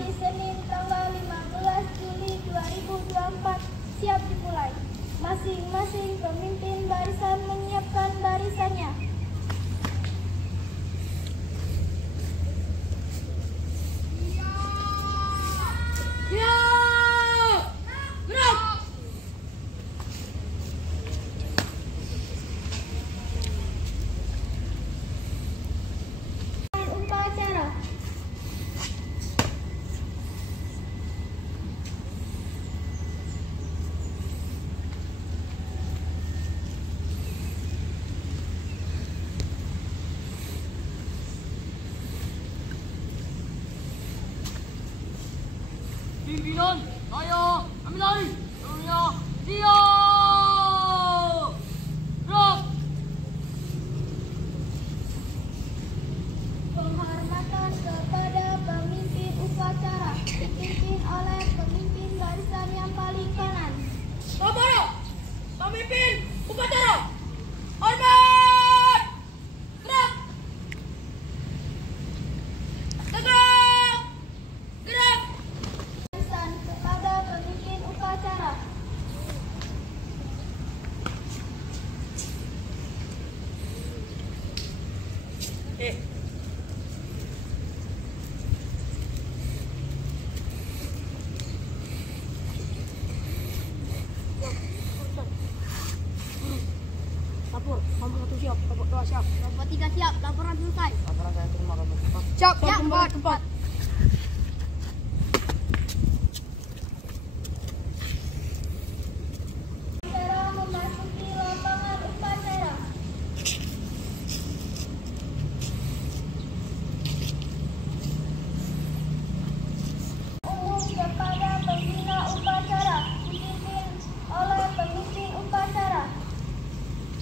hari Senin tanggal 15 Juli 2024 siap dimulai. Masing-masing pemimpin barisan menyiapkan barisannya. Pimpinan, saya ambil alih. Dunia, siap. Gerak. Penghormatan kepada pemimpin upacara dipimpin oleh pemimpin barisan yang paling kanan. Kepada pemimpin upacara, hormat. Gerak. Tegak. Gerak. Barisan kepada pemimpin upacara. Lapor, nomor 1 siap, nomor 2 siap. Nomor 3 siap, laporan selesai. Laporan saya terima nomor 4. Siap, tempat. Upacara memasuki lapangan upacara. Umum kepada pembina upacara dipimpin oleh pemimpin upacara.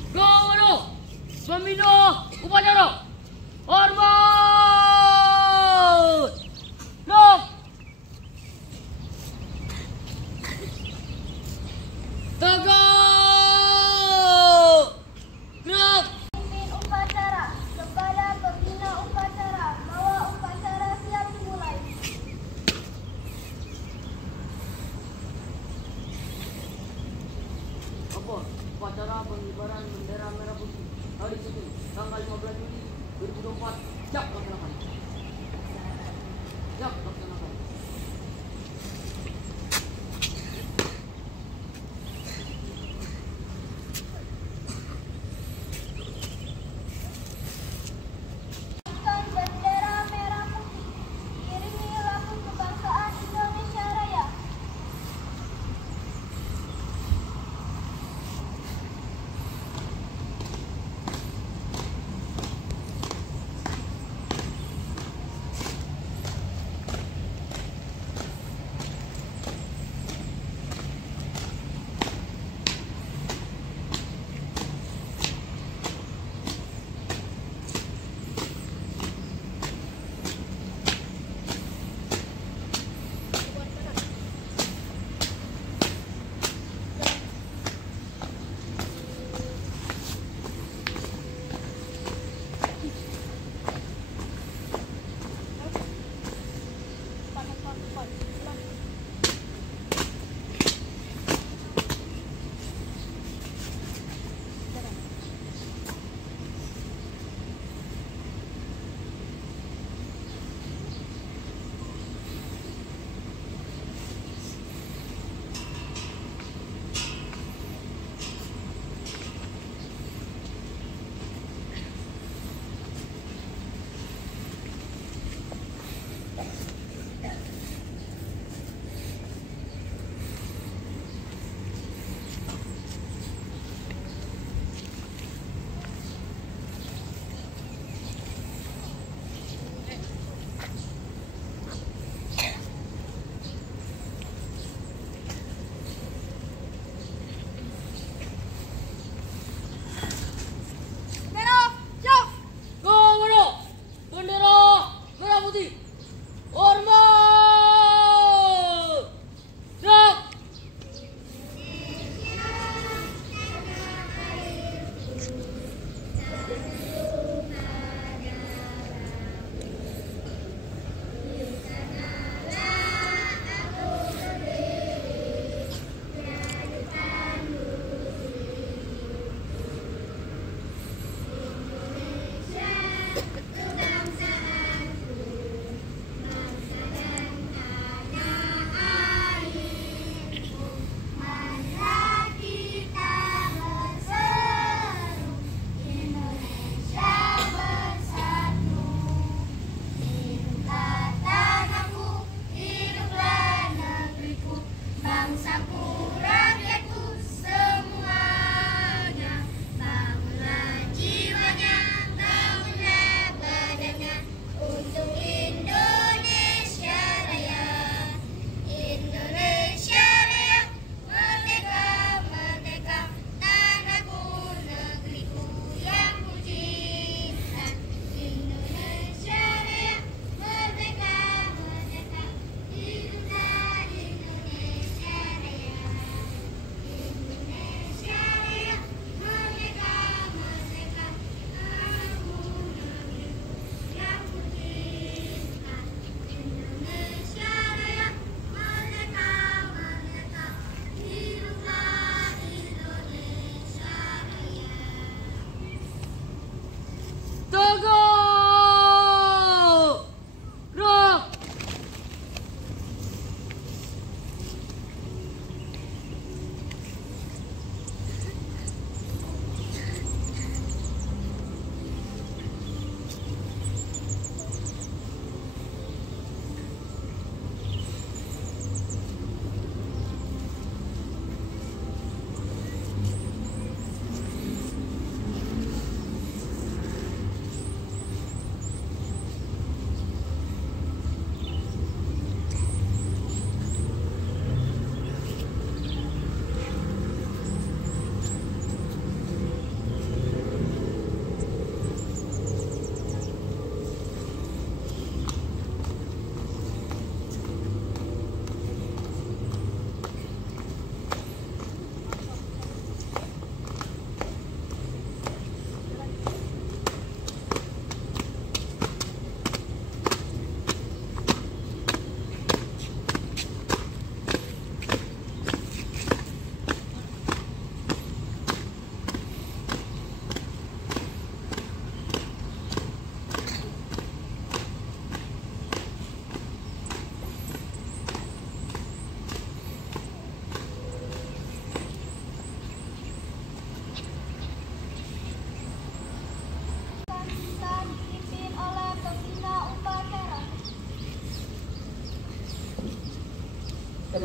Kepada pembina upacara, hormat. Gerak. Tegak. Gerak. Pemimpin upacara kepada pembina upacara bahwa upacara siap dimulai. Lapor, upacara pengibaran bendera merah putih hari Senin tanggal 15 Juli 2024 siap laksanakan. Siap laksanakan. Ikan bendera merah putih diiringi lagu kebangsaan Indonesia Raya.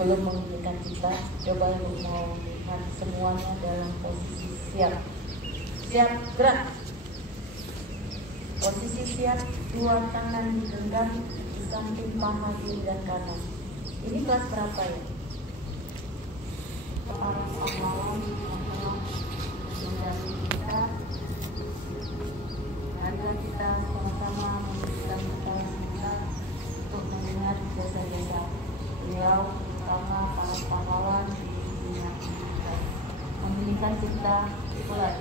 Sebelum menghentikan cita, coba mau melihat semuanya dalam posisi siap. Siap, gerak. Posisi siap, dua tangan digenggam di samping paha kiri dan kanan. Ini kelas berapa ya? Para pahlawan yang menjadi kita, marilah kita sama-sama memberikan kita untuk mendengar jasa-jasa beliau, terutama para pahlawan di dunia kita. Memilihkan cipta mulai.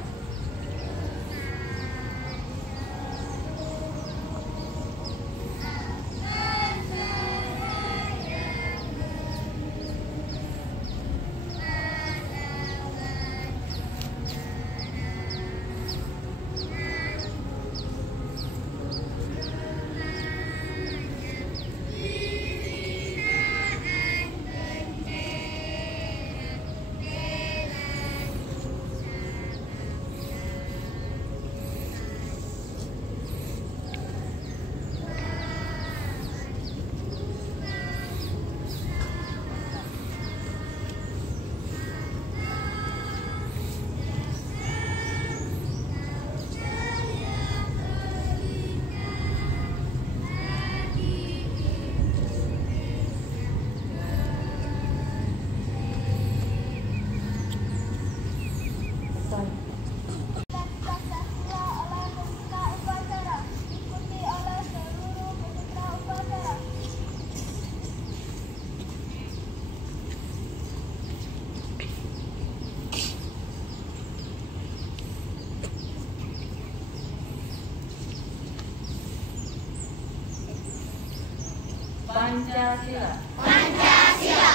Pancasila. Pancasila.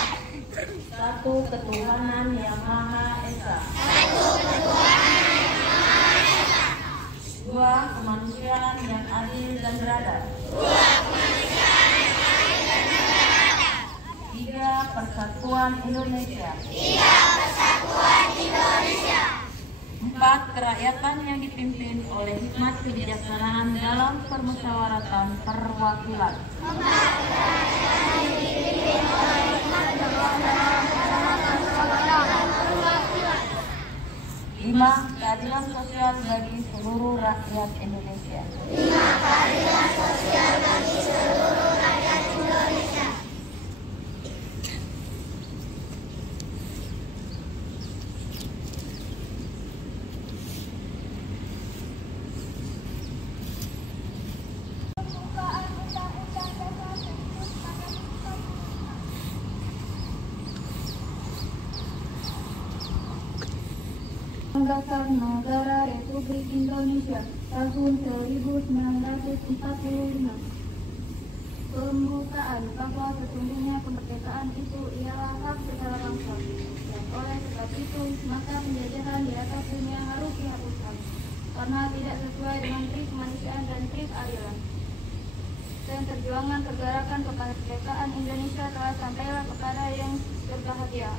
Satu ketuhanan yang Maha Esa. Satu ketuhanan yang Maha Esa. Dua kemanusiaan yang adil dan beradab. Dua kemanusiaan yang adil dan beradab. Tiga persatuan Indonesia. Tiga persatuan Indonesia. Empat kerakyatan yang dipimpin oleh hikmat kebijaksanaan dalam permusyawaratan perwakilan. Lima, keadilan sosial bagi seluruh rakyat Indonesia. Lima, keadilan sosial bagi seluruh rakyat Indonesia. Dasar Negara Republik Indonesia tahun 1945. Pembukaan bahwa sesungguhnya kemerdekaan itu ialah hak segala bangsa, dan oleh sebab itu maka penjajahan di atas dunia harus dihapuskan karena tidak sesuai dengan prinsip kemanusiaan dan prinsip keadilan. Dan perjuangan pergerakan kemerdekaan Indonesia telah sampailah kepada yang berbahagia.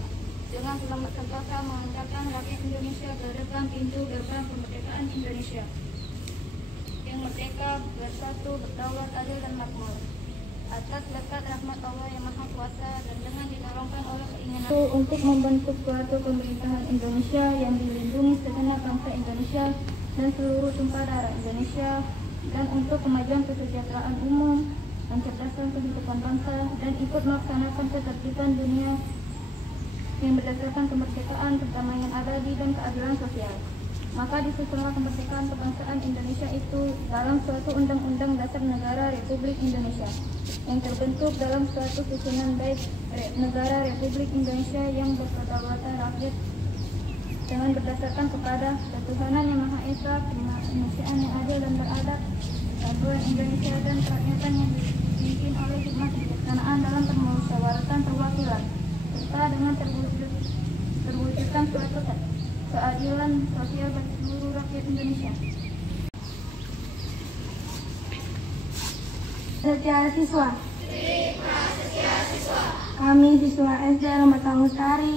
Dengan selamat sentosa mengantarkan rakyat Indonesia ke depan pintu gerbang kemerdekaan Indonesia yang merdeka, bersatu, berdaulat, adil dan makmur atas berkat rahmat Allah yang Maha Kuasa dan dengan ditolongkan oleh keinginan untuk membentuk suatu pemerintahan Indonesia yang dilindungi segenap bangsa Indonesia dan seluruh tumpah darah Indonesia, dan untuk kemajuan kesejahteraan umum, mencerdaskan kehidupan bangsa, dan ikut melaksanakan ketertiban dunia yang berdasarkan kemerdekaan, perdamaian abadi, dan keadilan sosial. Maka disusunlah kemerdekaan kebangsaan Indonesia itu dalam suatu Undang-Undang Dasar Negara Republik Indonesia yang terbentuk dalam suatu susunan baik negara Republik Indonesia yang berkedaulatan rakyat dengan berdasarkan kepada ketuhanan yang Maha Esa, kemanusiaan yang adil dan beradab, kesatuan Indonesia dan kerakyatan yang dipimpin oleh hikmat kebijaksanaan dalam permusyawaratan perwakilan, serta dengan terwujudkan suatu keadilan sosial bagi seluruh rakyat Indonesia. Secara siswa. Kami siswa SD Ramatang Lestari.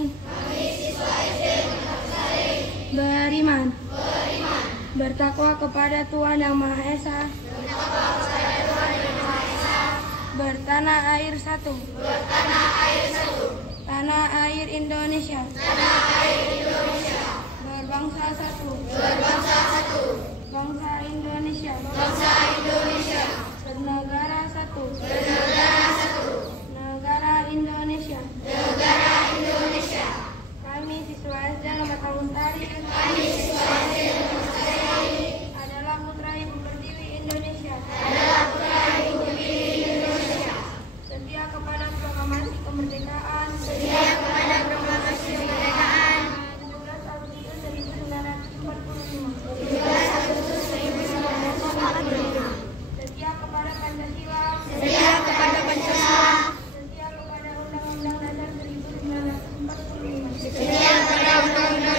Beriman. Bertakwa kepada Tuhan Yang Maha Esa. Bertanah air satu. Tanah air Indonesia. Berbangsa satu. Bangsa Indonesia. Bernegara satu. Negara Indonesia. Kami siswa SD Nomor Tahun Tari adalah putra ibu pertiwi Indonesia. Setia kepada proklamasi kemerdekaan. 17 Agustus 1945. Setia kepada Pancasila. Setia kepada Undang-Undang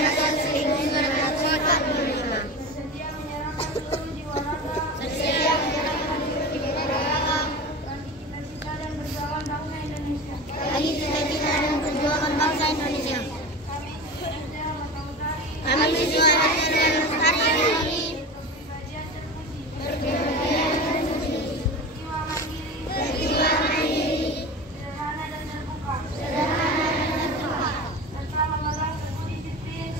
Dasar 1945. Setia menyerahkan seluruh jiwa raga. Bagi cita-cita dan perjuangan bangsa Indonesia. Kami siswa SD Lestari. Berpribadian terpuji. Berjiwa mandiri. Sederhana dan terbuka. Serta memegang teguh disiplin.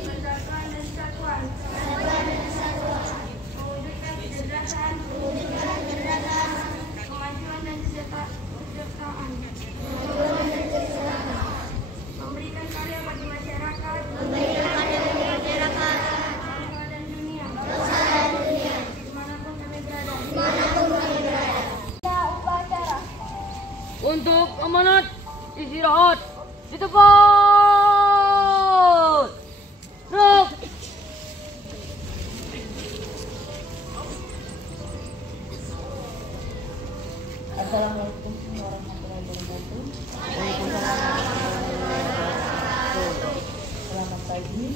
Persatuan dan kesatuan. Mewujudkan kecerdasan. Kemajuan dan kesejahteraan. Memberikan karya bagi masyarakat. Bangsa dan dunia. Dimanapun kami berada. Upacara. Untuk amanat istirahat di tempat. Gerak. Assalamualaikum warahmatullahi wabarakatuh. Selamat pagi.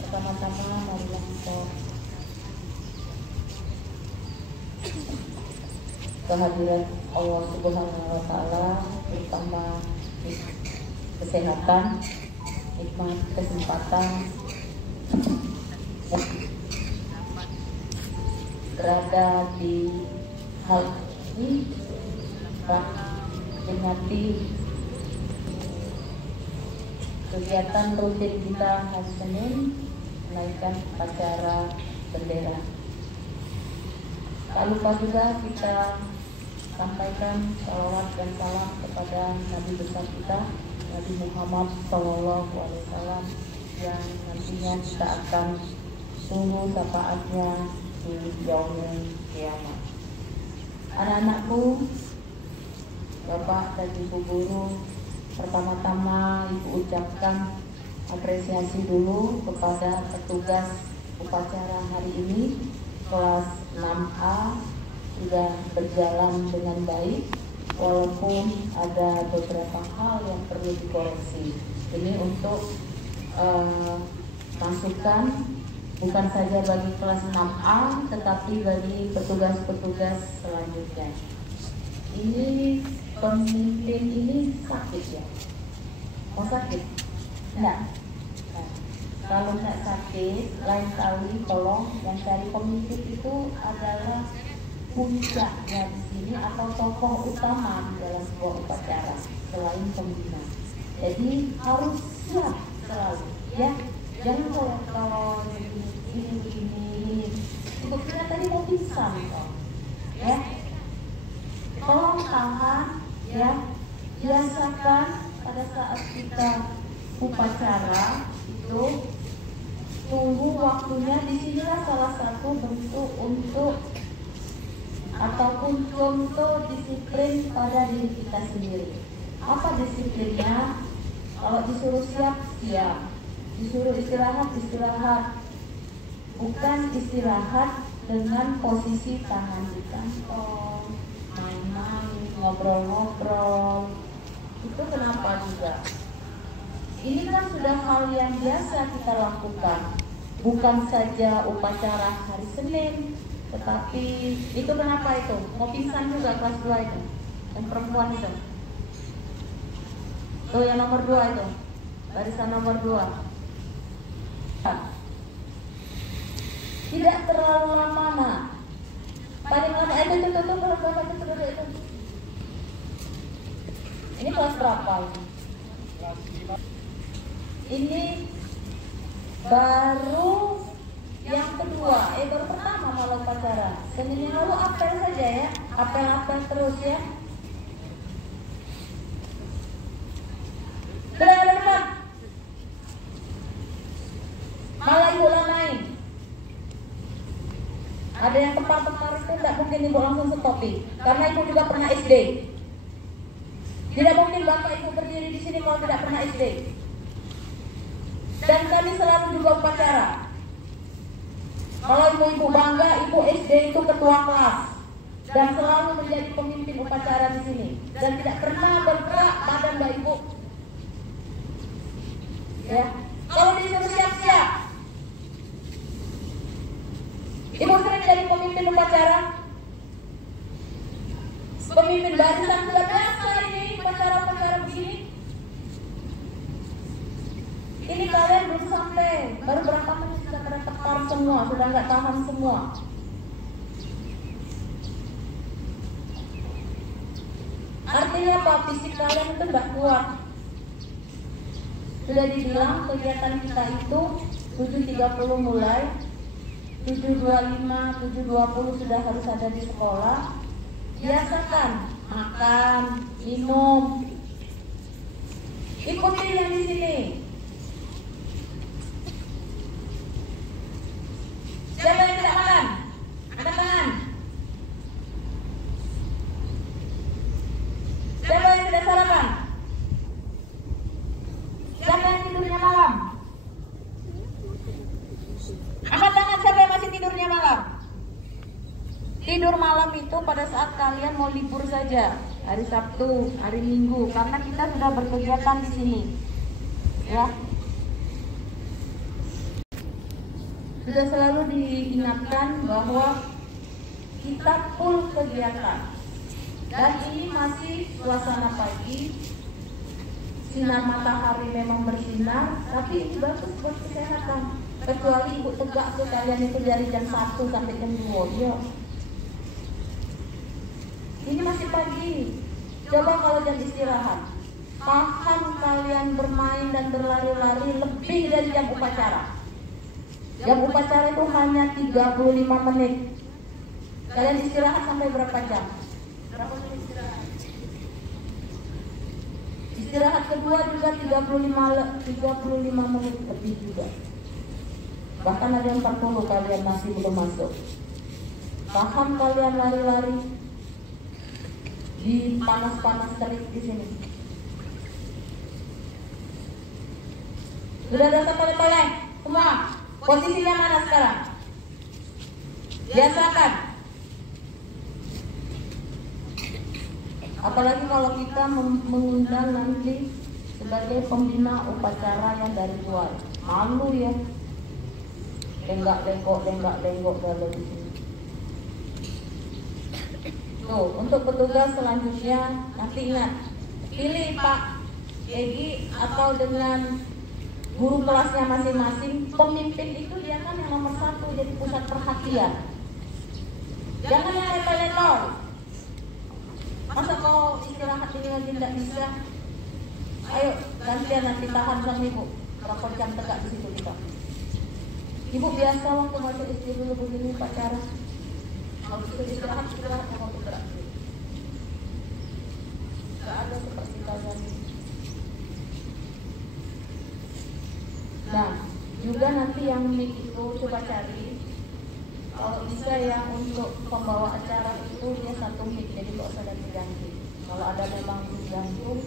Pertama-tama marilah kita kehadiran Allah Subhanahu wa taala, terutama kesehatan, nikmat kesempatan berada di hal ini, menikmati kegiatan rutin kita hari Senin, menaikkan upacara bendera. Tak lupa juga kita sampaikan salawat dan salam kepada Nabi besar kita, Nabi Muhammad SAW, yang nantinya kita akan tunggu syafaatnya di yaumul kiamat. Anak-anakku, Bapak dan Ibu guru, pertama-tama Ibu ucapkan apresiasi dulu kepada petugas upacara hari ini. Kelas 6A sudah berjalan dengan baik, walaupun ada beberapa hal yang perlu dikoreksi. Ini untuk masukan bukan saja bagi kelas 6A, tetapi bagi petugas-petugas selanjutnya. Ini pemimpin ini sakit ya? Mau sakit? Enggak? Nah, kalau enggak sakit, lain kali tolong yang cari pemimpin itu adalah puncaknya di sini atau tokoh utama dalam sebuah upacara selain pembina. Jadi harus siap selalu, ya. Jangan kalau ini itu kita tadi mau pingsan, ya. Tolong tahan, ya. Biasakan pada saat kita upacara itu tunggu waktunya. Disinilah salah satu bentuk untuk ataupun contoh disiplin pada diri kita sendiri. Apa disiplinnya? Kalau disuruh siap, disuruh istirahat. Bukan istirahat dengan posisi tangan di kantong, main-main, ngobrol-ngobrol. Itu kenapa juga? Ini kan sudah hal yang biasa kita lakukan. Bukan saja upacara hari Senin, tetapi itu kenapa itu? Mau pingsan juga kelas 2 itu, yang perempuan itu. Tuh yang nomor 2 itu, barisan nomor 2. Tidak terlalu lama, nak. Paling lama itu. Ini kelas berapa? Ini baru yang kedua, baru pertama malah upacara. Senin yang lalu apel saja ya, apel terus ya. Sudah ada depan. Malah ibu main. Ada yang tempar-tempar itu tidak mungkin ibu langsung stopin, karena ibu juga pernah SD. Tidak mungkin bapak ibu berdiri di sini kalau tidak pernah SD. Dan kami selalu juga upacara. Kalau ibu-ibu bangga, ibu SD itu ketua kelas dan selalu menjadi pemimpin upacara di sini dan tidak pernah bergerak badan mbak ibu. Ya, kalau disuruh siap-siap, ibu sering jadi pemimpin upacara. Pemimpin barisan sudah biasa ini upacara-upacara begini. Ini kalian belum sampai, baru berapa menit sudah pada tepar semua, sudah nggak tahan semua. Artinya apa? Fisik kalian itu nggak kuat. Sudah dibilang kegiatan kita itu 7.30 mulai, 7.25, 7.20 sudah harus ada di sekolah. Biasakan makan, minum. Ikuti yang di sini. Siapa yang tidak makan? Angkat tangan. Siapa yang tidak sarapan? Siapa yang tidurnya malam? Angkat tangan siapa yang masih tidurnya malam? Tidur malam itu pada saat kalian mau libur saja, hari Sabtu, hari Minggu, karena kita sudah berkegiatan di sini. Ya. Sudah selalu diingatkan bahwa kita full kegiatan. Dan ini masih suasana pagi. Sinar matahari memang bersinar, tapi ini bagus buat kesehatan. Kecuali ibu tegak tuh kalian itu dari jam 1 sampai jam 2. Ya. Ini masih pagi. Coba kalau jam istirahat, tahan kalian bermain dan berlari-lari lebih dari jam upacara. Jam upacara itu hanya 35 menit. Kalian istirahat sampai berapa jam? Berapa menit istirahat? Istirahat kedua juga 35 menit lebih juga. Bahkan ada yang 40 kalian masih belum masuk. Tahan kalian lari-lari di panas-panas terik di sini. Sudah ada toleh-toleh semua. Posisinya mana sekarang? Biasakan. Apalagi kalau kita mengundang nanti sebagai pembina upacara yang dari luar. Malu ya. Lenggak-lenggok kalau di sini. Tuh, untuk petugas selanjutnya nanti ingat, pilih Pak Egi atau dengan guru kelasnya masing-masing. Pemimpin itu dia kan yang nomor 1, jadi pusat perhatian. Jangan yang leto-leto. Masa kau istirahat ini lagi tidak bisa? Ayo gantian nanti tahan sama ibu. Berapa jam tegak di situ kita? Ibu biasa waktu masuk SD dulu begini upacara. Kalau itu istirahat mau bergerak. Gak ada seperti kalian. Nah, juga nanti yang mic itu coba cari. Kalau bisa yang untuk pembawa acara itu dia 1 mic, jadi nggak usah ganti-ganti. Kalau ada memang gantung,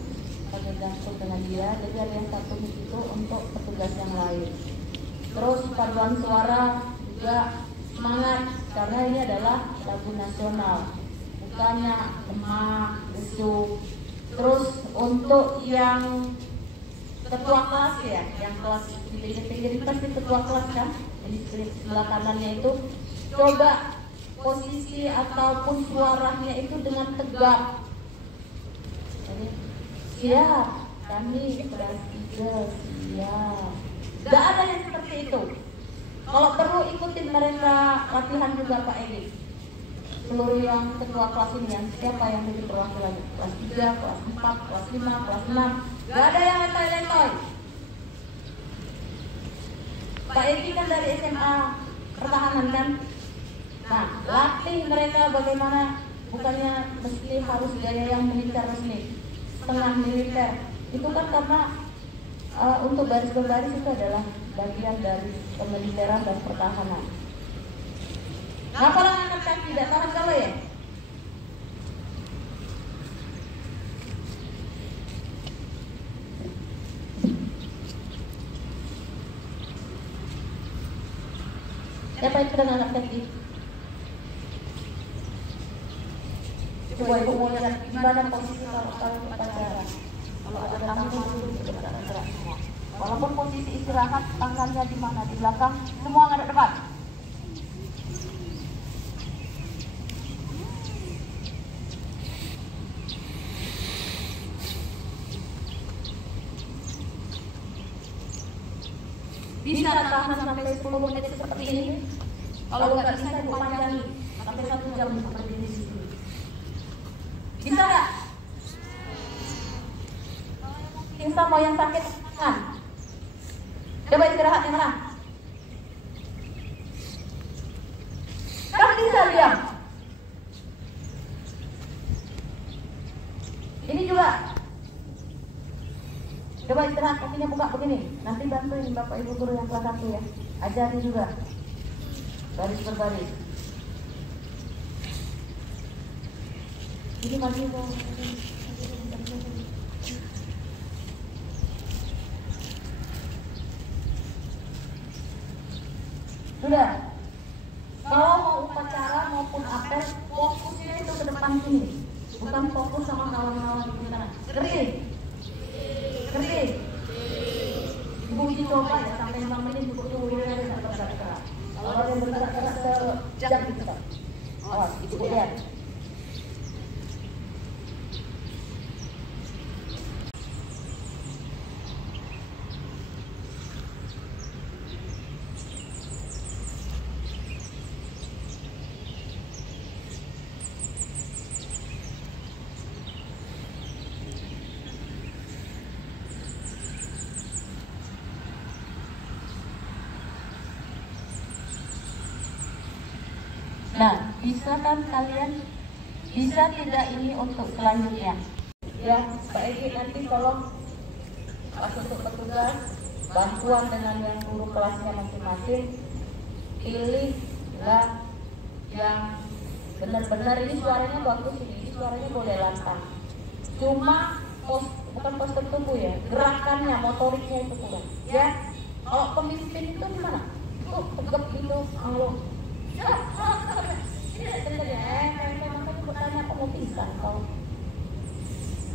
pakai gantung dengan dia, jadi ada yang 1 mic itu untuk petugas yang lain. Terus paduan suara juga semangat, karena ini adalah lagu nasional, bukannya lemah, lesu. Terus untuk yang ketua kelas ya, yang kelas di pinggir-pinggir pasti ketua kelas kan, di sebelah kanannya itu, coba posisi ataupun suaranya itu dengan tegak. Jadi, siap, kami kelas 3 siap. Gak ada yang seperti itu. Kalau perlu ikutin mereka latihan juga Pak Edi. seluruh yang ketua kelas ini yang siapa yang jadi perwakilannya? Kelas 3, kelas 4, kelas 5, kelas 6. Gak ada yang letoy-letoy. Pak Eki kan dari SMA pertahanan kan? Nah, latih mereka bagaimana, bukannya mesti harus gaya yang militer resmi, setengah militer. Itu kan karena untuk baris berbaris itu adalah bagian dari kemiliteran dan pertahanan. Nah, kalau angkat kaki tidak tahan kalau ya? Siapa itu dengan angkat kaki? Coba ibu mau lihat gimana posisi kalau upacara. Kalau ada tamu itu bergerak semua. Walaupun posisi istirahat, tangannya di mana? Di belakang, semua ngadep depan. Bisa tahan sampai 10 menit seperti ini? Kalau nggak bisa, ibu panjangi sampai 1 jam seperti di sini. Bisa nggak? Bisa mau yang sakit kan? Coba istirahat yang mana? Kan bisa diam. Ini juga. Coba istirahat, kakinya buka begini. Nanti bantuin Bapak Ibu guru yang kelas 1 ya. Ajari juga. Baris berbaris. Ini maju dong. Sudah. Kalau mau upacara maupun apel, fokusnya itu ke depan sini. Bukan fokus sama kawan-kawan di sana. Ngerti? Ngerti? Ibu uji coba ya, sampai 5 menit ibu tunggu dia tidak bergerak. Kalau ada yang bergerak sejam gitu. Awas, ibu lihat. Nah, bisa kan kalian, bisa tidak ini untuk selanjutnya? Ya, Pak Eki nanti tolong pas untuk petugas, bantuan dengan yang guru kelasnya masing-masing, pilihlah yang benar-benar ini suaranya bagus, ini suaranya boleh lantang. Cuma bukan postur tubuh ya, gerakannya, motoriknya itu kurang. Ya, kalau pemimpin itu gimana? Tegap gitu, anglo. Makanya bertanya aku mau pingsan kau.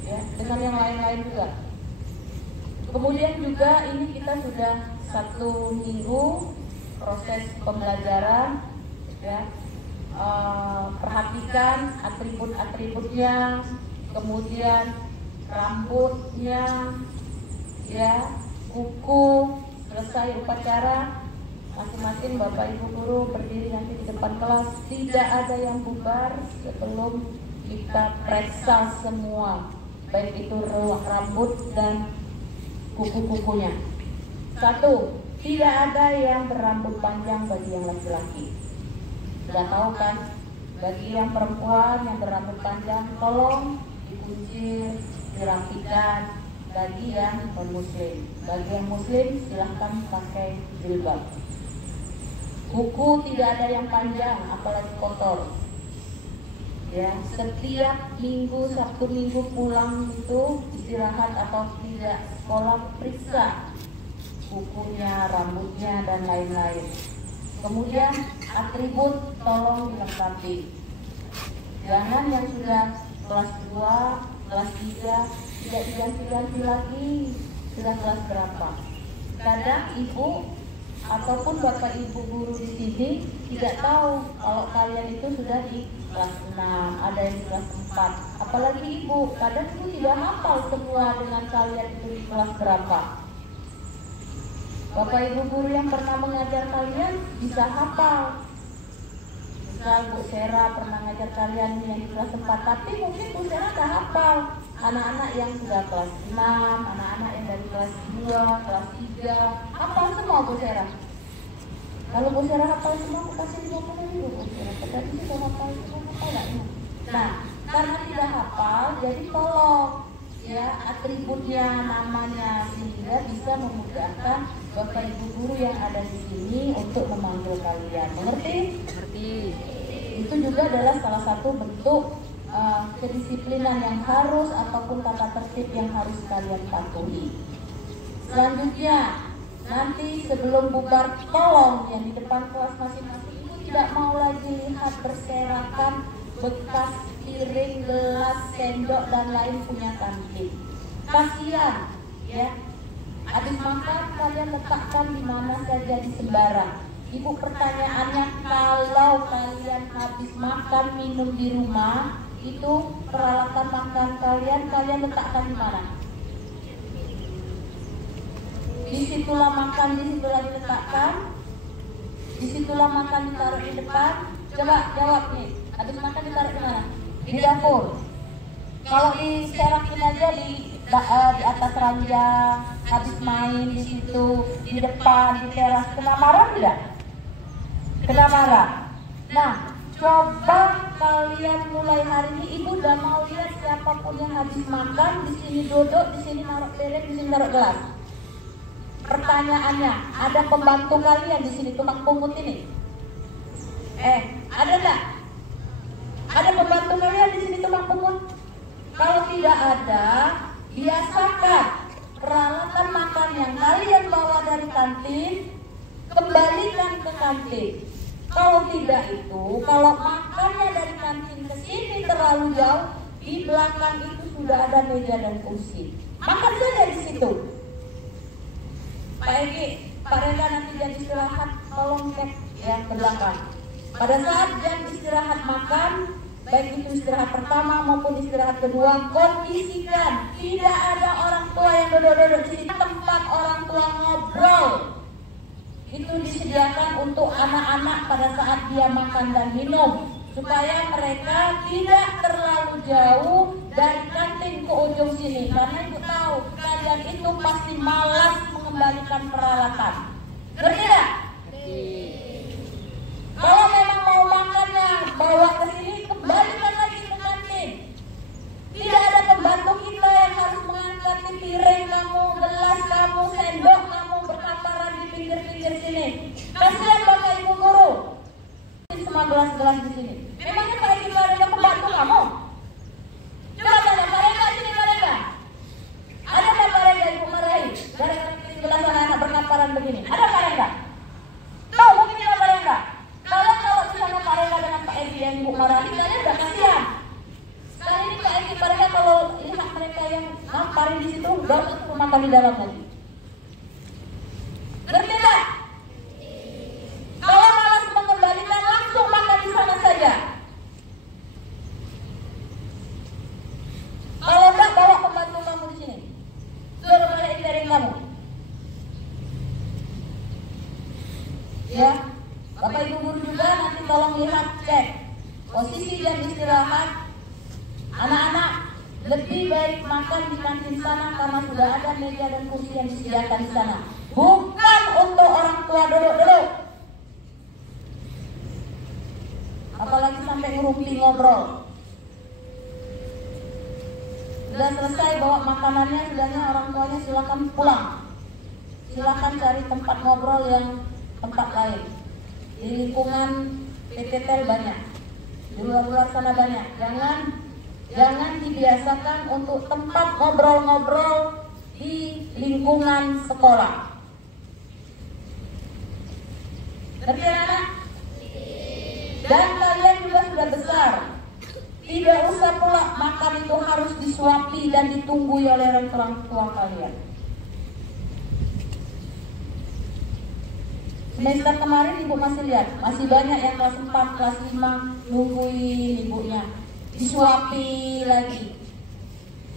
Ya, dengan yang lain-lain juga. Kemudian juga ini kita sudah 1 minggu proses pembelajaran, ya. Perhatikan atribut-atributnya, kemudian rambutnya, ya, kuku. Selesai upacara, masing-masing Bapak Ibu guru berdiri nanti di depan kelas. Tidak ada yang bubar sebelum kita periksa semua, baik itu rambut dan kuku-kukunya. 1, tidak ada yang berambut panjang bagi yang laki-laki. Sudah tahu kan? Bagi yang perempuan yang berambut panjang, tolong dikuncir, dirapikan. Bagi yang non-muslim, bagi yang muslim silahkan pakai jilbab. Kuku tidak ada yang panjang, apalagi kotor. Ya, setiap minggu, Sabtu Minggu pulang itu istirahat atau tidak sekolah, periksa kukunya, rambutnya dan lain-lain. Kemudian atribut tolong dilengkapi. Jangan yang sudah kelas 2, kelas 3 tidak diganti-ganti lagi, sudah kelas berapa. Kadang ibu ataupun bapak ibu guru di sini tidak tahu kalau kalian itu sudah di kelas 6, ada yang di kelas 4. Apalagi ibu, kadang ibu tidak hafal semua dengan kalian itu di kelas berapa. Bapak ibu guru yang pernah mengajar kalian bisa hafal. misal Bu Sera pernah ngajar kalian yang di kelas 4, tapi mungkin Bu Sera nggak hafal. Anak-anak yang sudah kelas 6, anak-anak yang dari kelas 2, kelas 3, hafal semua Bu Sera. Kalau Bu Sera hafal semua, aku kasih 50.000 Bu Sera. Tadi sudah hafal semua, hafal nggak ini? Nah, karena tidak hafal, jadi tolong ya atributnya, namanya, sehingga bisa memudahkan Bapak Ibu guru yang ada di sini untuk memanggil kalian. Mengerti? Mengerti. Itu juga adalah salah satu bentuk kedisiplinan yang harus ataupun tata tertib yang harus kalian patuhi. Selanjutnya, nanti sebelum bubar, tolong yang di depan kelas masing-masing itu tidak mau lagi lihat berserakan bekas piring, gelas, sendok dan lain punya kantin. Kasihan, ya. Habis makan kalian letakkan di mana saja di sembarang. Ibu pertanyaannya, kalau kalian habis makan minum di rumah, itu peralatan makan kalian letakkan di mana? Disitulah makan, disitulah diletakkan. Disitulah makan ditaruh di depan. Coba jawab nih. Habis makan ditaruh di mana? Di dapur. Kalau diserakin aja di atas ranjang, habis main di situ, di depan, di teras, kena marah tidak? Kena marah. Nah, coba kalian mulai hari ini, ibu udah mau lihat siapapun yang habis makan, di sini duduk, di sini naruh piring, di sini naruh gelas. Pertanyaannya, ada pembantu kalian di sini, tukang pungut ini? Ada nggak? Ada pembantu kalian di sini tukang pungut? Kalau tidak ada, biasakan peralatan makan yang kalian bawa dari kantin, kembalikan ke kantin. Kalau tidak itu, kalau makannya dari kantin ke sini terlalu jauh, di belakang itu sudah ada meja dan kursi. Makan saja di situ. Pak Egi, Pak Renda nanti jam istirahat, tolong cek ya ke belakang. Pada saat jam istirahat makan, baik itu istirahat pertama maupun istirahat kedua, kondisikan tidak ada orang tua yang duduk-duduk di sini. Tempat orang tua ngobrol itu disediakan untuk anak-anak pada saat dia makan dan minum, supaya mereka tidak terlalu jauh dari kantin ke ujung sini. Karena ibu tahu kalian itu pasti malas mengembalikan peralatan. Ngerti tidak? Kalau memang mau makannya bawa ke sini, kembalikan lagi ke kantin. Tidak ada pembantu kita yang harus mengangkat piring kamu, gelas kamu, sendok kamu berkaparan di pinggir-pinggir sini. Kasihan Bapak Ibu guru. Semua gelas-gelas di sini. Memangnya Pak Ibu ada pembantu kamu? Coba tanya Pak Renda sini, Pak Renda. Ada nggak Pak Renda Ibu marahi? Gara-gara gelas anak-anak berkaparan begini. Ada Pak Renda? Tahu mungkin Pak Renda? Kalau di sana Pak Renda dengan Pak Egi yang Ibu marahi, kalian udah kasihan. Sekarang ini Pak Egi, Pak Renda kalau lihat mereka yang ngamparin di situ, udah makan di dalam lagi. Ngerti tak? Kalau malas mengembalikan, langsung makan di sana saja. Kalau enggak, bawa pembantu kamu di sini. Suruh beliin piring kamu. Ya, Bapak Ibu guru juga nanti tolong lihat, cek posisi jam istirahat. Anak-anak lebih baik makan di kantin sana karena sudah ada meja dan kursi yang disediakan di sana. Bukan untuk orang tua duduk-duduk. Apalagi sampai ngerumpi ngobrol. Sudah selesai bawa makanannya, sudahnya orang tuanya silakan pulang. Silakan cari tempat ngobrol yang tempat lain. Di lingkungan PTTL banyak, di luar sana banyak. Jangan dibiasakan untuk tempat ngobrol-ngobrol di lingkungan sekolah. Ngerti anak? Dan kalian juga sudah besar. Tidak usah pula makan itu harus disuapi dan ditunggui oleh orang tua kalian. Semester kemarin ibu masih lihat, masih banyak yang kelas 4, kelas 5 nungguin ibunya, disuapi lagi.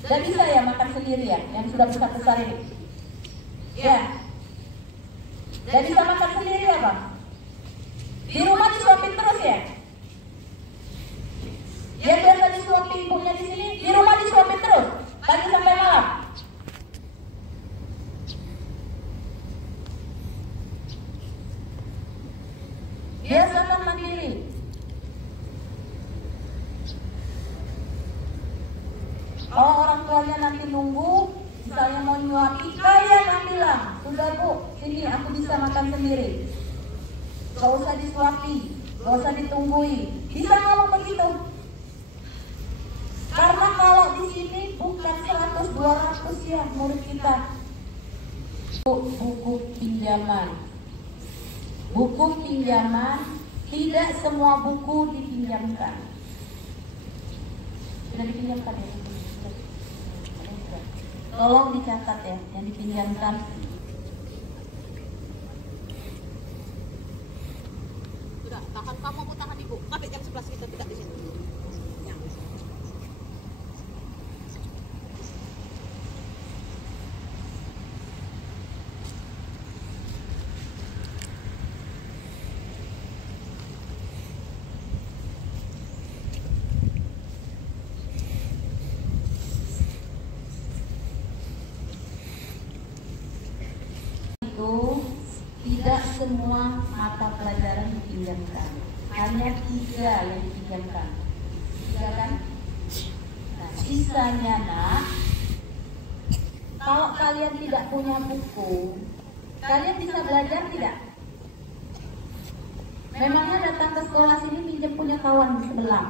Gak bisa ya makan sendiri ya, yang sudah besar-besar ini. Ya, gak bisa makan sendiri ya Bang? Di rumah disuapin terus ya? Yang biasa disuapin ibunya di sini, di rumah disuapin terus, pagi sampai malam. Biasakan mandiri. Kalau orang tuanya nanti nunggu, misalnya mau nyuapi, kalian yang bilang, sudah Bu, sini aku bisa makan sendiri. Gak usah disuapi, gak usah ditunggui. Bisa ngomong begitu. Karena kalau di sini bukan 100-200 ya murid kita. Buku pinjaman. Buku pinjaman, tidak semua buku dipinjamkan. Sudah dipinjamkan ya? Tolong dicatat ya, yang dipinjamkan. Sudah, tahan kamu, tahan ibu. Sampai jam 11 kita tidak di sini. Ya. Tidak semua mata pelajaran dipinjamkan, hanya 3 yang dipinjamkan. 3 kan? Nah, sisanya nak, kalau kalian tidak punya buku, kalian bisa belajar tidak? Memangnya datang ke sekolah sini pinjam punya kawan di sebelah?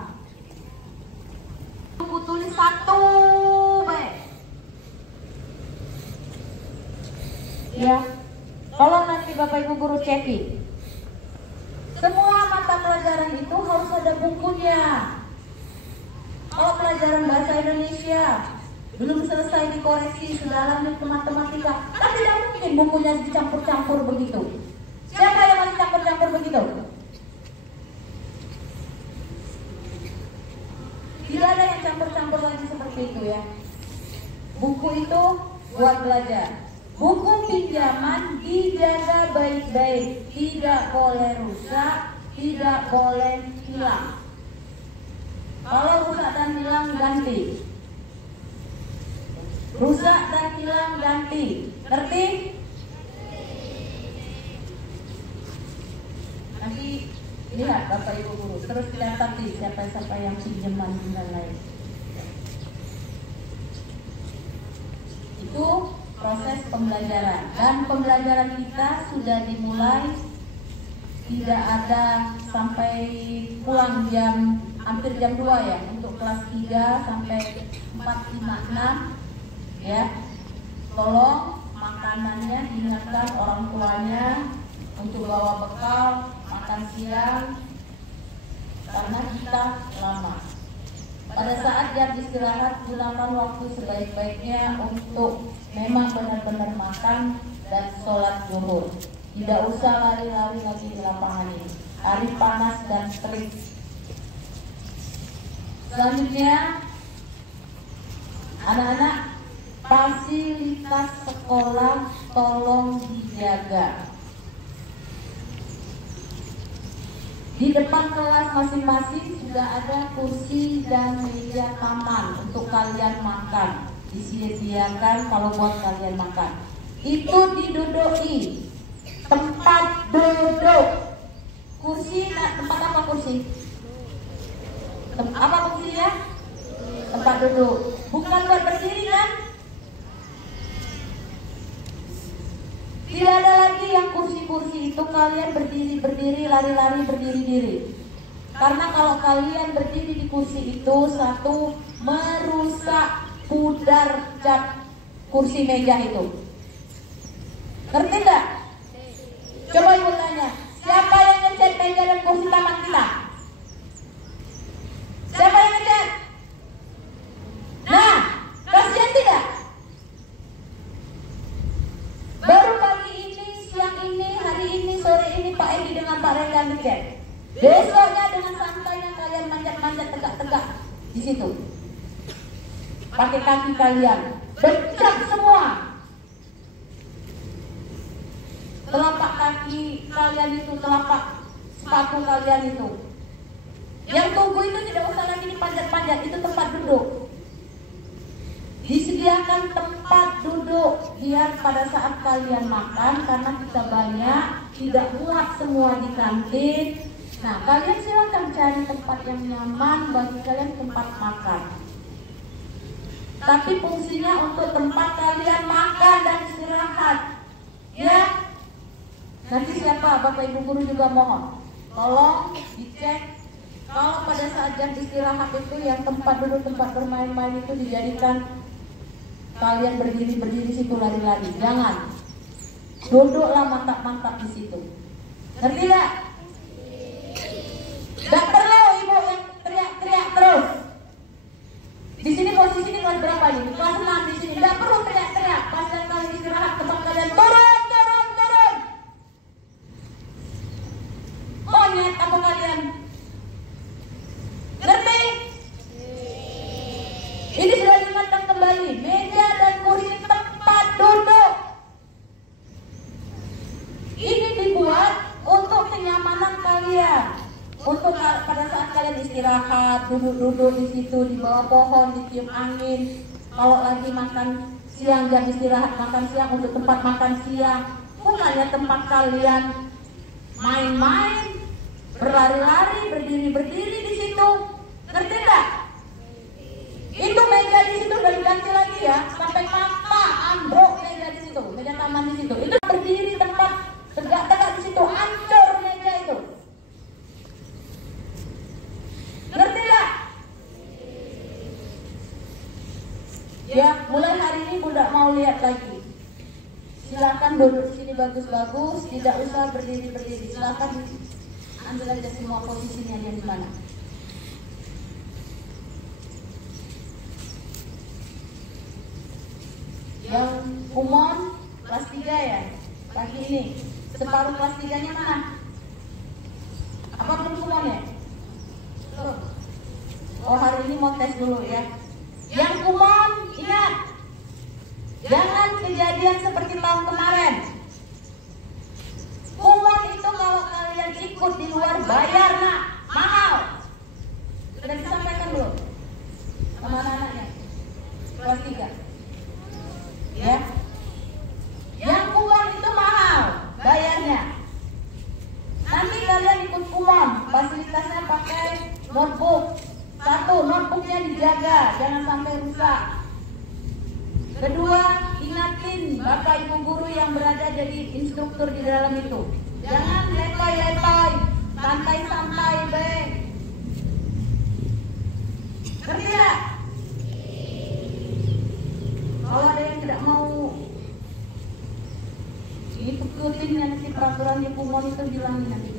Buku tulis 1 baik. Ya. Kalau nanti Bapak Ibu guru ceki, semua mata pelajaran itu harus ada bukunya. Kalau pelajaran bahasa Indonesia belum selesai dikoreksi, sudah lanjut ke matematika, kan tidak mungkin bukunya dicampur-campur begitu. Siapa yang masih campur-campur begitu? Tidak ada yang campur-campur lagi seperti itu ya. Buku itu buat belajar. Buku pinjaman dijaga baik-baik, tidak boleh rusak, tidak boleh hilang. Kalau rusak dan hilang ganti. Rusak dan hilang ganti. Ngerti? Nanti lihat Bapak Ibu guru, terus catat siapa-siapa yang pinjaman dan lain. Itu proses pembelajaran, dan pembelajaran kita sudah dimulai, tidak ada sampai pulang hampir jam 2 ya, untuk kelas 3 sampai 4, 5, 6 ya. Tolong makanannya diingatkan orang tuanya untuk bawa bekal makan siang, karena kita lama. Pada saat jam istirahat, gunakan waktu sebaik-baiknya untuk memang benar-benar makan dan sholat zuhur. Tidak usah lari-lari lagi di lapangan ini. Hari panas dan terik. Selanjutnya, anak-anak, fasilitas sekolah tolong dijaga. Di depan kelas masing-masing sudah ada kursi dan meja taman untuk kalian makan. Disediakan kalau buat kalian makan. Itu diduduki. Tempat duduk. Kursi, tempat apa kursi? Apa kursinya? Tempat duduk. Bukan buat berdiri kan? Tidak ada lagi yang kursi-kursi itu kalian berdiri, lari-lari, berdiri-diri. Karena kalau kalian berdiri di kursi itu, satu, merusak pudar cat kursi meja itu. Ngerti enggak? Coba ibu tanya, siapa yang ngecat meja dan kursi taman kita? Siapa yang ngecat? Nah, kasihan tidak? Baru pagi ini, siang ini, hari ini, sore ini Pak Edi dengan Pak Renda ngecek. Besoknya dengan santainya kalian manjat-manjat tegak-tegak di situ. Pakai kaki kalian, becak semua. Telapak kaki kalian itu, telapak sepatu kalian itu. Yang tunggu itu tidak usah lagi dipanjat-panjat, itu tempat duduk. Disediakan tempat duduk biar pada saat kalian makan, karena kita banyak, tidak muat semua di kantin. Nah, kalian silakan cari tempat yang nyaman bagi kalian tempat makan. Tapi fungsinya untuk tempat kalian makan dan istirahat. Ya. Nanti siapa Bapak Ibu guru juga mohon, tolong dicek kalau pada saat jam istirahat itu yang tempat duduk, tempat bermain-main itu dijadikan kalian berdiri situ lari-lari. Jangan. Duduklah mantap-mantap di situ. Ngerti gak? Gak perlu ibu yang teriak-teriak terus. Di sini posisi ini kelas berapa nih? Kelas 6 di sini. Gak perlu teriak-teriak. Pas kalian istirahat, tempat kalian turun. Monyet apa kalian? Ngerti? Ini sudah diingatkan kembali. Meja dan kursi tempat duduk. Ini dibuat untuk kenyamanan kalian. Untuk pada saat kalian istirahat, duduk-duduk di situ di bawah pohon, ditiup angin. Kalau lagi makan siang, jam istirahat makan siang untuk tempat makan siang. Bukannya tempat kalian main-main, berlari-lari, berdiri di situ. Ngerti enggak? Itu meja di situ udah diganti lagi ya, sampai mata ambruk meja di situ, meja taman di situ. Itu berdiri tempat tegak-tegak di situ, hancur meja itu. Ngerti enggak? Ya, mulai hari ini Bunda mau lihat lagi. Silakan duduk di sini bagus-bagus, tidak usah berdiri. Silakan ambil aja semua posisinya yang di mana. Yang umum kelas 3 ya, pagi ini. Separuh kelas 3-nya mana? Apa belum semuanya? Belum. Oh, hari ini mau tes dulu ya. Yang umum, ingat, jangan kejadian seperti tahun kemarin. Umum itu kalau kalian ikut di luar bayar nak, mahal. Sudah disampaikan belum sama anak-anaknya? Kelas 3 ya. Yang umum itu mahal bayarnya. Nanti kalian ikut umum, fasilitasnya pakai notebook. Satu, notebooknya dijaga, jangan sampai rusak. Kedua, ingatin Bapak Ibu guru yang berada jadi instruktur di dalam itu. Jangan lepai-lepai, santai-santai, baik. Ngerti gak? Kalau ada yang tidak mau ikutin nanti peraturan di Pumon itu bilangin nanti.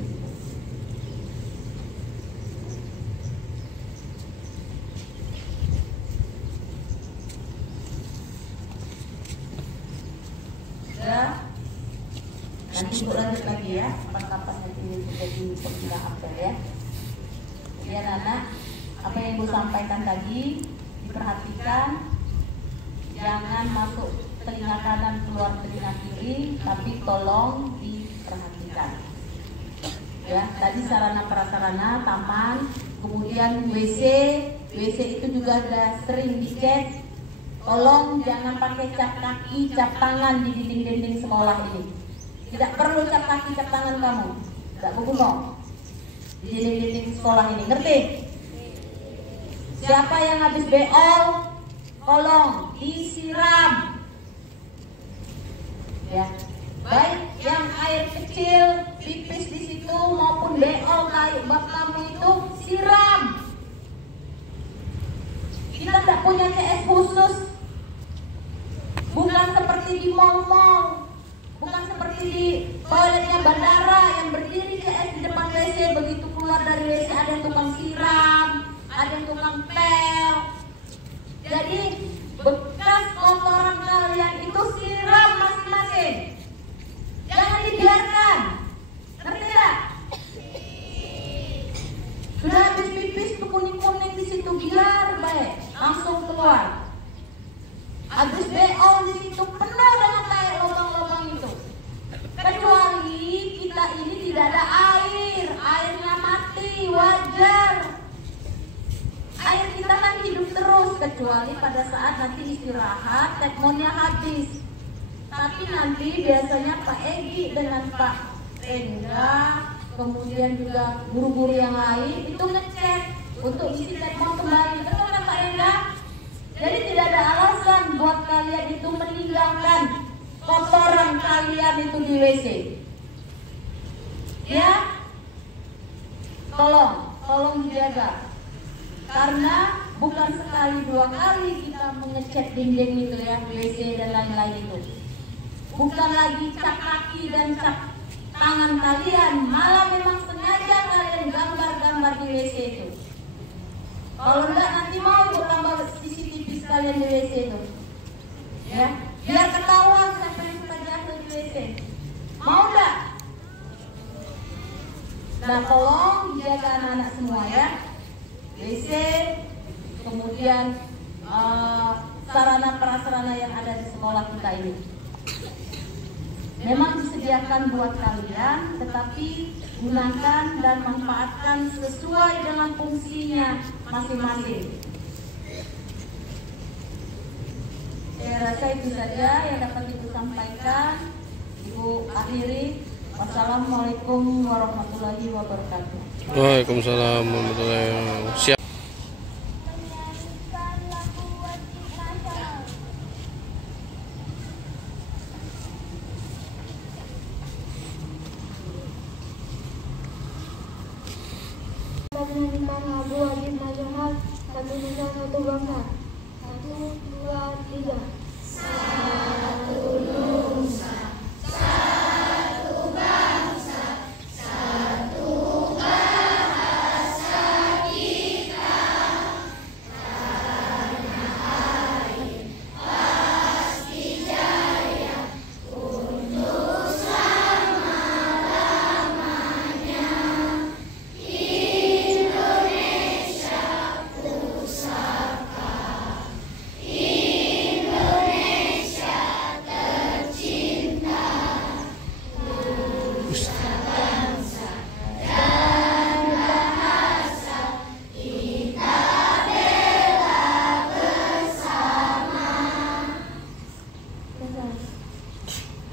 Nanti ibu lanjut lagi ya, kapan-kapan nanti jadi pembina apel ya. Ya anak, apa yang ibu sampaikan tadi diperhatikan, jangan masuk telinga kanan keluar telinga kiri, tapi tolong diperhatikan. Ya, tadi sarana prasarana, taman, kemudian WC itu juga sudah sering dicek. Tolong jangan pakai cap kaki, cap tangan di dinding-dinding sekolah ini. Tidak perlu cap kaki, cap tangan kamu. Tidak berguna di dinding-dinding sekolah ini. Ngerti? Siapa yang habis beol, tolong disiram. Ya, baik yang air kecil, pipis di situ maupun beol kayak bak kamu itu siram. Kita tidak punya CS khusus. Bukan seperti di mall-mall, bukan seperti di toiletnya bandara yang berdiri CS di depan WC, begitu keluar dari WC ada yang tukang siram, ada yang tukang pel. Jadi bekas kotoran kalian itu siram masing-masing, jangan dibiarkan. Ngerti gak? Sudah habis pipis tuh kuning-kuning di situ, biar baik langsung keluar. Habis BO di situ penuh dengan air, lubang-lubang itu. Kecuali kita ini tidak ada air, airnya mati, wajar. kecuali pada saat nanti istirahat tekmonnya habis. Tapi nanti biasanya Pak Egi dengan Pak Rendra, kemudian juga guru-guru yang lain itu ngecek untuk isi tekmon kembali. Betul kan Pak Rendra? Jadi tidak ada alasan buat kalian itu meninggalkan kotoran kalian itu di WC. Ya, tolong dijaga. Karena bukan sekali dua kali kita mengecek dinding itu ya, WC dan lain-lain itu. Bukan lagi cap kaki dan cap tangan kalian, malah memang sengaja kalian gambar-gambar di WC itu. Kalau enggak nanti mau tambah CCTV sekalian di WC itu. Ya, biar ketahuan siapa yang suka jatuh di WC. Mau enggak? Nah, tolong jaga anak-anak semua ya. WC, kemudian sarana prasarana yang ada di sekolah kita ini memang disediakan buat kalian, tetapi gunakan dan manfaatkan sesuai dengan fungsinya masing-masing. Saya rasa itu saja yang dapat Ibu sampaikan. Ibu akhiri. Wassalamualaikum warahmatullahi wabarakatuh. Waalaikumsalam warahmatullahi wabarakatuh. Siap. Menyanyikan lagu wajib nasional. Menyanyikan lagu wajib nasional, satu nusa satu bangsa. 1, 2, 3.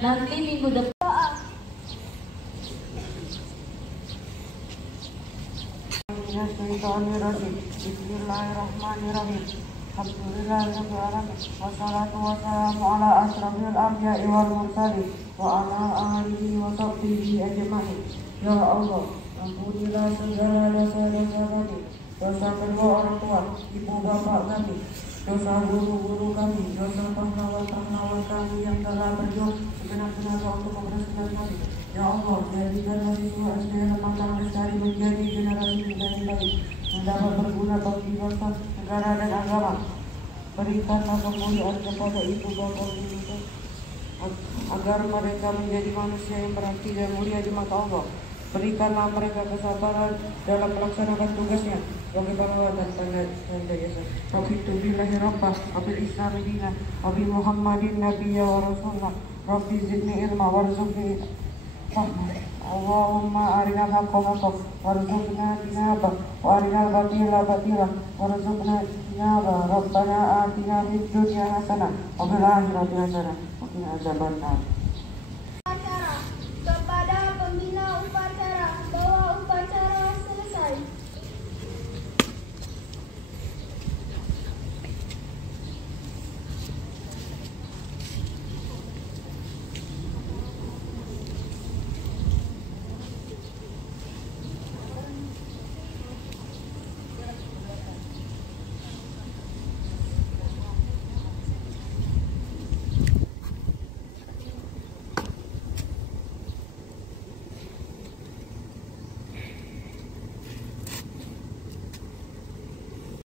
Nanti minggu depan. Bismillahirrahmanirrahim. Alhamdulillahirrahmanirrahim. Wassalatu wassalamu ala asrafil anbiya'i wal mursalin wa ala alihi wa sahbihi ajma'in. Ya Allah, ampunilah segala dosa-dosa kami, dosa kedua orang tua, ibu bapak kami, dosa guru-guru kami, dosa pahlawan-pahlawan kami yang telah berjuang segenap tenaga untuk membersihkan kami. Ya Allah, jadikanlah siswa SD Remagang Lestari menjadi generasi muda yang baik, yang dapat berguna bagi bangsa, negara dan agama. Berikanlah kemuliaan kepada ibu bapak kita, agar mereka menjadi manusia yang berarti dan mulia di mata Allah. Berikanlah mereka kesabaran dalam melaksanakan tugasnya sebagai pahlawan dan tanda jasa. Rabbitu billahi rabbah, Rabbil Islam dina, Rabbi Muhammadin nabiyya wa rasulullah, Rabbi zidni ilma warzuqni rahmah. Allahumma arinal haqqa haqqan warzuqna tinabah, wa arinal batila batilah warzuqna tinabah. Rabbana atina fid dunya hasanah wa fil akhirati hasanah wa qina adzabannar. Upacara kepada pembina upacara bahwa upacara selesai.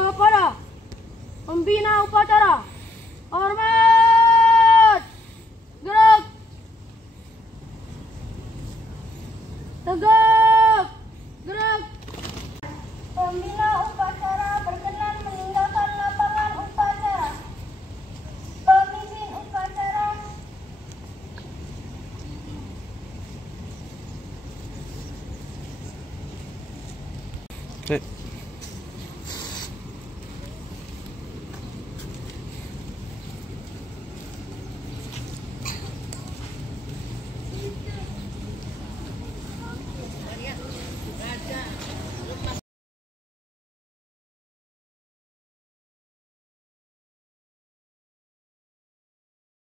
Kepada pembina upacara, hormat, gerak, tegak, gerak. Pembina upacara berkenan meninggalkan lapangan upacara. Pemimpin upacara